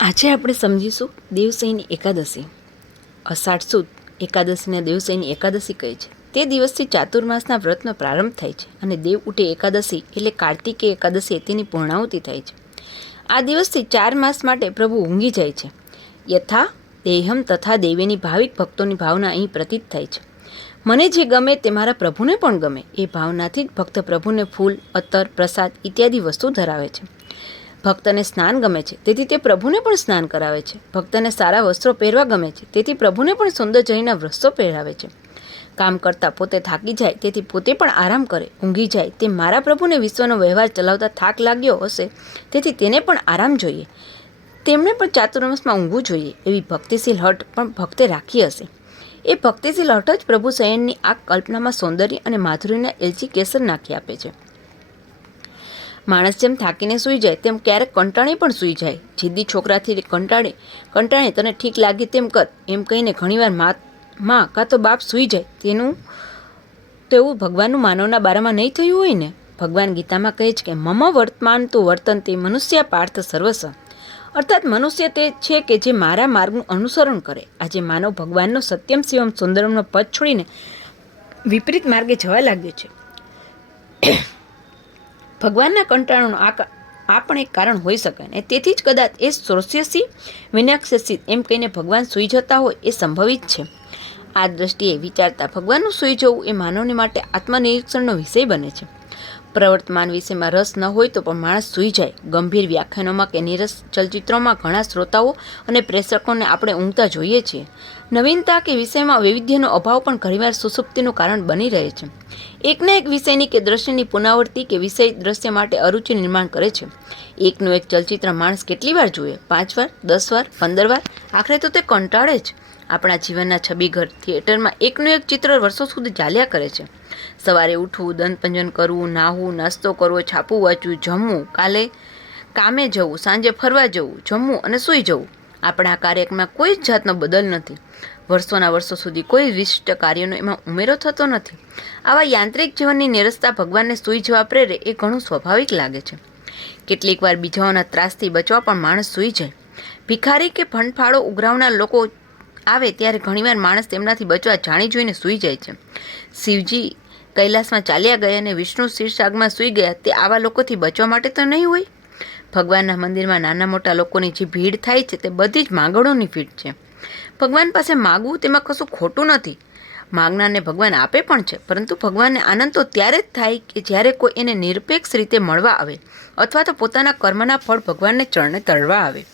આજે આપણે સમજીશું દેવસૈની એકાદશી. અષાઢ સુદ એકાદશીને દેવસૈની એકાદશી કહે છે. તે દિવસથી ચાતુર્માસના વ્રતનો પ્રારંભ થાય છે અને દેવ ઉઠે એકાદશી એટલે કાર્તિકે એકાદશી તેની પૂર્ણાહુતિ થાય છે. આ દિવસથી ચાર માસ માટે પ્રભુ ઊંઘી જાય છે. યથા દેહમ તથા દેવીની ભાવિક ભક્તોની ભાવના અહીં પ્રતીત થાય છે. મને જે ગમે તે મારા પ્રભુને પણ ગમે. એ ભાવનાથી જ ભક્ત પ્રભુને ફૂલ અત્તર પ્રસાદ ઇત્યાદિ વસ્તુ ધરાવે છે. ભક્તને સ્નાન ગમે છે. તેથી તે પ્રભુને પણ સ્નાન કરાવે છે. ભક્તને સારા વસ્ત્રો પહેરવા ગમે છે. તેથી પ્રભુને પણ સુંદર જઈને વસ્ત્રો પહેરાવે છે. કામ કરતાં પોતે થાકી જાય, તેથી પોતે પણ આરામ કરે, ઊંઘી જાય. તે મારા પ્રભુને વિશ્વનો વ્યવહાર ચલાવતા થાક લાગ્યો હશે, તેથી તેને પણ આરામ જોઈએ. તેમણે પણ ચાતુર્માસમાં ઊંઘવું જોઈએ, એવી ભક્તિશીલ હટ પણ ભક્તે રાખી હશે. એ ભક્તિશીલ હટ જ પ્રભુ શયનની આ કલ્પનામાં સૌંદર્ય અને માધુરીના એલચી કેસર નાખી આપે છે. માણસ જેમ થાકીને સૂઈ જાય, તેમ ક્યારેક કંટાળી પણ સૂઈ જાય. જિદ્દી છોકરાથી કંટાળે કંટાળે તને ઠીક લાગે તેમ કર. એમ કહીને ઘણીવાર મા, માં કાં તો બાપ સૂઈ જાય. તેનું, તેવું ભગવાનનું માનવના બારામાં નહીં થયું હોય ને? ભગવાન ગીતામાં કહે છે કે, મમ વર્તમાન તો વર્તન તે મનુષ્ય પાર્થ સર્વસ્વ અર્થાત મનુષ્ય તે છે કે જે મારા માર્ગનું અનુસરણ કરે. આજે માનવ ભગવાનનો સત્યમ શિવમ સુંદરમનો પદ છોડીને વિપરીત માર્ગે જવા લાગ્યો છે. ભગવાનના કંટાળાનું આ આ પણ એક કારણ હોઈ શકે અને તેથી જ કદાચ એ શ્રોષ્યસી વિનાક્ષસી એમ કહીને ભગવાન સૂઈ જતા હોય એ સંભવિત છે. આ દ્રષ્ટિએ વિચારતા ભગવાનનું સૂઈ જવું એ માનવને માટે આત્મનિરીક્ષણનો વિષય બને છે. પ્રવર્તમાન વિષયમાં રસ ન હોય તો પણ માણસ સૂઈ જાય. ગંભીર વ્યાખ્યાનોમાં કે નીરસ ચલચિત્રોમાં ઘણા શ્રોતાઓ અને પ્રેક્ષકોને આપણે ઊંઘતા જોઈએ છીએ. નવીનતા કે વિષયમાં વૈવિધ્યનો અભાવ પણ ઘણીવાર સુસુપ્તિનું કારણ બની રહે છે. એકના એક વિષયની કે દ્રશ્યની પુનરાવર્તિ કે વિષય દ્રશ્ય માટે અરુચિ નિર્માણ કરે છે. એકનું એક ચલચિત્ર માણસ કેટલી વાર જુએ? પાંચ વાર? દસ વાર? પંદર વાર? આખરે તો તે કંટાળે જ. આપણા જીવનના છબીઘર થિયેટરમાં એકનું એક ચિત્ર વર્ષો સુધી ચાલ્યા કરે છે. સવારે ઉઠવું દંતપંજન કરવું, નાહવું, નાસ્તો કરવો, છાપું વાંચવું, જમવું, કાલે કામે જવું, સાંજે ફરવા જવું, જમવું અને સૂઈ જવું. આપણા કાર્યમાં કોઈ જ જાતનો બદલ નથી. વર્ષોના વર્ષો સુધી કોઈ વિશિષ્ટ કાર્યનો એમાં ઉમેરો થતો નથી. આવા યાંત્રિક જીવનની નિરસતા ભગવાનને સૂઈ જવા પ્રેરે એ ઘણું સ્વાભાવિક લાગે છે. કેટલીક વાર બીજાઓના ત્રાસથી બચવા પણ માણસ સૂઈ જાય. ભિખારી કે ફંડફાળો ઉઘરાવનાર લોકો આવે ત્યારે ઘણીવાર માણસ તેમનાથી બચવા જાણી જોઈને સૂઈ જાય છે. શિવજી કૈલાસમાં ચાલ્યા ગયા અને વિષ્ણુ શીર્ષાગમાં સૂઈ ગયા. તે આવા લોકોથી બચવા માટે તો નહીં હોય. ભગવાનના મંદિરમાં નાના મોટા લોકોની જે ભીડ થાય છે, તે બધી જ માંગણોની ભીડ છે. ભગવાન પાસે માગવું તેમાં કશું ખોટું નથી. માગનારને ભગવાન આપે પણ છે, પરંતુ ભગવાનને આનંદ તો ત્યારે જ થાય કે જ્યારે કોઈ એને નિરપેક્ષ રીતે મળવા આવે, અથવા તો પોતાના કર્મના ફળ ભગવાનને ચરણે તળવા આવે.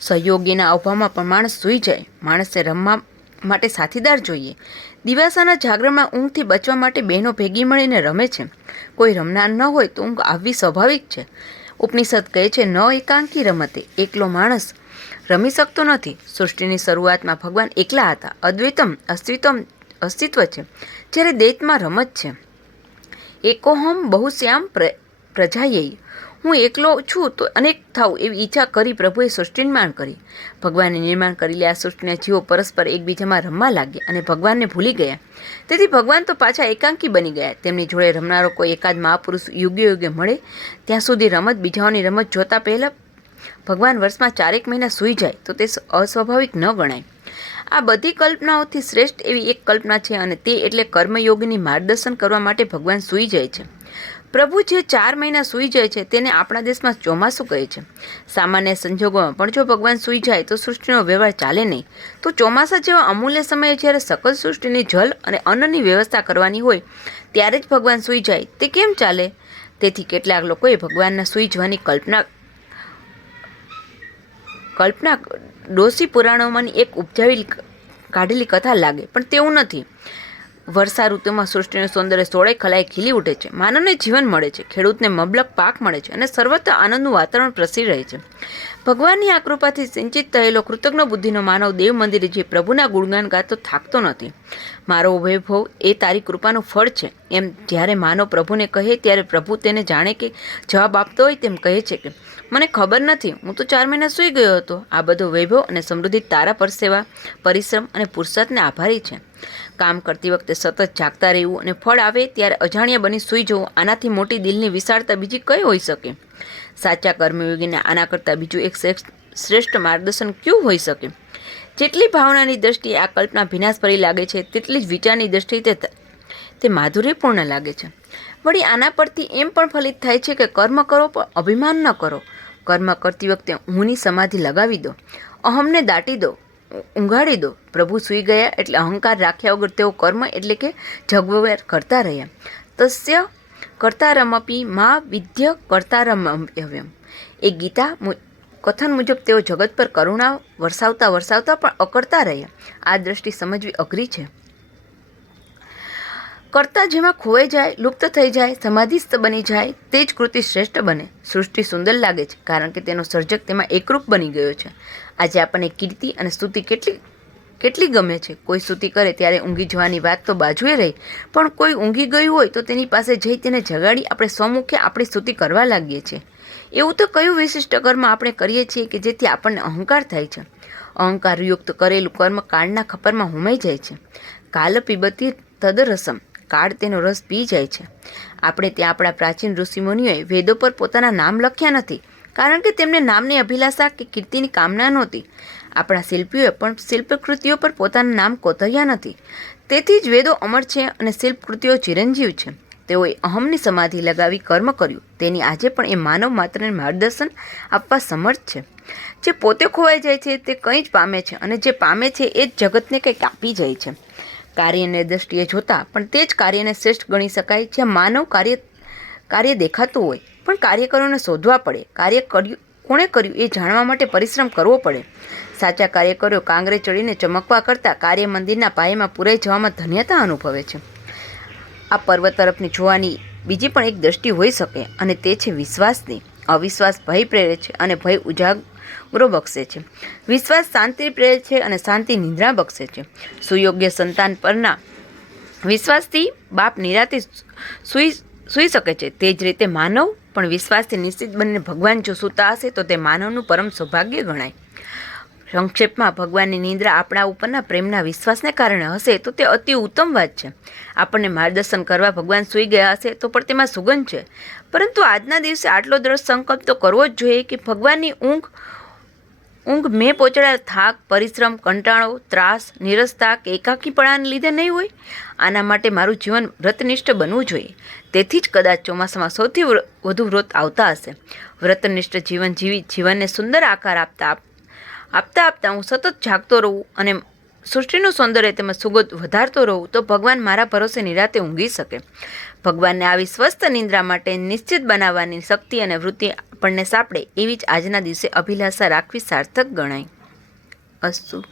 સહયોગીના અભાવમાં પણ માણસ સૂઈ જાય. માણસે રમવા માટે સાથીદાર જોઈએ. દિવાસાના જાગરણમાં ઊંઘથી બચવા માટે બહેનો ભેગી મળીને રમે છે. કોઈ રમનાર ન હોય તો ઊંઘ આવવી સ્વાભાવિક છે. ઉપનિષદ કહે છે, ન એકાંકી રમતે, એકલો માણસ રમી શકતો નથી. સૃષ્ટિની શરૂઆતમાં ભગવાન એકલા હતા. અદ્વૈતમ અસ્તિત્વમ અસ્તિત્વ છે, જ્યારે દૈતમાં રમત છે. એકોહમ બહુશ્યામ પ્ર પ્રજાયૈ હું એકલો છું તો અનેક થાઉં એવી ઈચ્છા કરી પ્રભુએ સૃષ્ટિ નિર્માણ કરી. ભગવાને નિર્માણ કરેલી આ સૃષ્ટિના જીવો પરસ્પર એકબીજામાં રમવા લાગ્યા અને ભગવાનને ભૂલી ગયા. તેથી ભગવાન તો પાછા એકાંકી બની ગયા. તેમની જોડે રમનારો કોઈ એકાદ મહાપુરુષ યોગ્ય યોગ્ય મળે. ત્યાં સુધી રમત બીજાઓની રમત જોતા પહેલાં ભગવાન વર્ષમાં ચારેક મહિના સૂઈ જાય તો તે અસ્વાભાવિક ન ગણાય. આ બધી કલ્પનાઓથી શ્રેષ્ઠ એવી એક કલ્પના છે અને તે એટલે કર્મયોગની માર્ગદર્શન કરવા માટે ભગવાન સૂઈ જાય છે. પ્રભુ જે ચાર મહિના સૂઈ જાય છે, તેને આપણા દેશમાં ચોમાસું કહે છે. સામાન્ય સંજોગોમાં પણ જો ભગવાન સૂઈ જાય તો સૃષ્ટિનો વ્યવહાર ચાલે નહીં. તો ચોમાસા જેવા અમૂલ્ય સમયે જ્યારે સકલ સૃષ્ટિની જલ અને અન્નની વ્યવસ્થા કરવાની હોય, ત્યારે જ ભગવાન સૂઈ જાય. તે કેમ ચાલે? તેથી કેટલાક લોકોએ ભગવાનના સૂઈ જવાની કલ્પના કલ્પના ડોસી પુરાણોમાંની એક ઉપજાવી કાઢેલી કથા લાગે, પણ તેવું નથી. વર્ષા ઋતુમાં સૃષ્ટિનું સૌંદર્ય સોળે ખલાઈ ખીલી ઉઠે છે. માનવને જીવન મળે છે. ખેડૂતને મબલક પાક મળે છે અને સર્વત્ર આનંદનું વાતાવરણ પ્રસરી રહે છે. ભગવાનની આ કૃપાથી સિંચિત થયેલો કૃતજ્ઞ બુદ્ધિનો માનવ દેવ મંદિરે જે પ્રભુના ગુણગાન ગાતો થાકતો નથી. મારો વૈભવ એ તારી કૃપાનું ફળ છે. એમ જ્યારે માનવ પ્રભુને કહે ત્યારે પ્રભુ તેને જાણે કે જવાબ આપતો હોય તેમ કહે છે કે, મને ખબર નથી. હું તો ચાર મહિના સૂઈ ગયો હતો. આ બધો વૈભવ અને સમૃદ્ધિ તારા પર સેવા, પરિશ્રમ અને પુરુષાર્થને આભારી છે. કામ કરતી વખતે સતત જાગતા રહેવું અને ફળ આવે ત્યારે અજાણ્યા બની સૂઈ જવું આનાથી મોટી દિલની વિશાળતા બીજી કઈ હોઈ શકે? સાચા કર્મયોગીને આના કરતાં બીજું એક શ્રેષ્ઠ માર્ગદર્શન ક્યું હોઈ શકે? જેટલી ભાવનાની દ્રષ્ટિએ આ કલ્પના ભીનાશભરી લાગે છે, તેટલી જ વિચારની દ્રષ્ટિએ તે તે માધુર્યપૂર્ણ લાગે છે. વળી આના પરથી એમ પણ ફલિત થાય છે કે કર્મ કરો પણ અભિમાન ન કરો. કર્મ કરતી વખતે હુંની સમાધિ લગાવી દો. અહમને દાટી દો. ઊંઘાડી દો પ્રભુ સૂઈ ગયા એટલે અહંકાર રાખ્યા વગર તેઓ કર્મ એટલે કે જગવેર કરતા રહ્યા. તસ્ય કરતા રમપી મા વિદ્ય કરતા રમવ્યમ એ ગીતા કથન મુજબ તેઓ જગત પર કરુણા વરસાવતા વરસાવતા પણ અકળતા રહ્યા. આ દ્રષ્ટિ સમજવી અઘરી છે. કરતા જેમાં ખોવાઈ જાય, લુપ્ત થઈ જાય, સમાધિસ્થ બની જાય, તે જ કૃતિ શ્રેષ્ઠ બને. સૃષ્ટિ સુંદર લાગે છે, કારણ કે તેનો સર્જક તેમાં એકરૂપ બની ગયો છે. આજે આપણને કીર્તિ અને સ્તુતિ કેટલી કેટલી ગમે છે. કોઈ સ્તુતિ કરે ત્યારે ઊંઘી જવાની વાત તો બાજુએ રહી, પણ કોઈ ઊંઘી ગયું હોય તો તેની પાસે જઈ તેને જગાડી આપણે સ્વમુખે આપણી સ્તુતિ કરવા લાગીએ છીએ. એવું તો કયું વિશિષ્ટ કર્મ આપણે કરીએ છીએ કે જેથી આપણને અહંકાર થાય છે? અહંકારયુક્ત કરેલું કર્મ કાળના ખપરમાં હુમાઈ જાય છે. કાલ પીબતી તદરસમ. કાળ તેનો રસ પી જાય છે. આપણે ત્યાં આપણા પ્રાચીન ઋષિમુનિઓએ વેદો પર પોતાના નામ લખ્યા નથી, કારણ કે તેમને નામની અભિલાષા કે કીર્તિની કામના નહોતી. આપણા શિલ્પીઓએ પણ શિલ્પકૃતિઓ પર પોતાના નામ કોતર્યા નથી. તેથી જ વેદો અમર છે અને શિલ્પકૃતિઓ ચિરંજીવ છે. તેઓએ અહમની સમાધિ લગાવી કર્મ કર્યું. તેની આજે પણ એ માનવ માત્રને માર્ગદર્શન આપવા સમર્થ છે. જે પોતે ખોવાઈ જાય છે તે કંઈ જ પામે છે અને જે પામે છે એ જ જગતને કંઈક આપી જાય છે. કાર્યને દ્રષ્ટિએ જોતા, પણ તે જ કાર્યને શ્રેષ્ઠ ગણી શકાય જ્યાં માનવ કાર્ય કાર્ય દેખાતું હોય. પણ કાર્યકરોને શોધવા પડે. કાર્ય કર્યું, કોણે કર્યું એ જાણવા માટે પરિશ્રમ કરવો પડે. સાચા કાર્યકરો કાંગરે ચડીને ચમકવા કરતાં કાર્ય મંદિરના પાયામાં પૂરાઈ જવામાં ધન્યતા અનુભવે છે. આ પર્વત તરફની જોવાની બીજી પણ એક દ્રષ્ટિ હોઈ શકે, અને તે છે વિશ્વાસની. અવિશ્વાસ ભય પ્રેરે છે અને ભય ઉજાગરો બક્ષે છે. વિશ્વાસ શાંતિ પ્રેર છે અને શાંતિ નિંદ્રા બક્ષે છે. સુયોગ્ય સંતાન પરના વિશ્વાસથી બાપ નિરાતે સૂઈ સૂઈ શકે છે. તે જ રીતે માનવ પણ વિશ્વાસથી નિશ્ચિત બનીને ભગવાન જો સૂતા હશે તો તે માનવનું પરમ સૌભાગ્ય ગણાય. સંક્ષેપમાં ભગવાનની નિંદ્રા આપણા ઉપરના પ્રેમના વિશ્વાસને કારણે હશે તો તે અતિ ઉત્તમ વાત છે. આપણને માર્ગદર્શન કરવા ભગવાન સૂઈ ગયા હશે તો પણ તેમાં સુગંધ છે. પરંતુ આજના દિવસે આટલો દ્રઢ સંકલ્પ તો કરવો જ જોઈએ કે ભગવાનની ઊંઘ ઊંઘ મેં પહોંચાડેલ થાક, પરિશ્રમ, કંટાળો, ત્રાસ, નિરસતા કે એકાકીપણાને લીધે નહીં હોય. આના માટે મારું જીવન વ્રતનિષ્ઠ બનવું જોઈએ. તેથી જ કદાચ ચોમાસામાં સૌથી વધુ વ્રત આવતા હશે. વ્રતનિષ્ઠ જીવન જીવી, જીવનને સુંદર આકાર આપતા આપ- આપતા આપતા હું સતત જાગતો રહું અને સૃષ્ટિનું સૌંદર્ય તેમજ સુગંધ વધારતો રહું તો ભગવાન મારા ભરોસે નિરાતે ઊંઘી શકે. ભગવાનને આવી સ્વસ્થ નિંદ્રા માટે નિશ્ચિત બનાવવાની શક્તિ અને વૃત્તિ આપણને સાંપડે એવી જ આજના દિવસે અભિલાષા રાખવી સાર્થક ગણાય. અસ્તુ.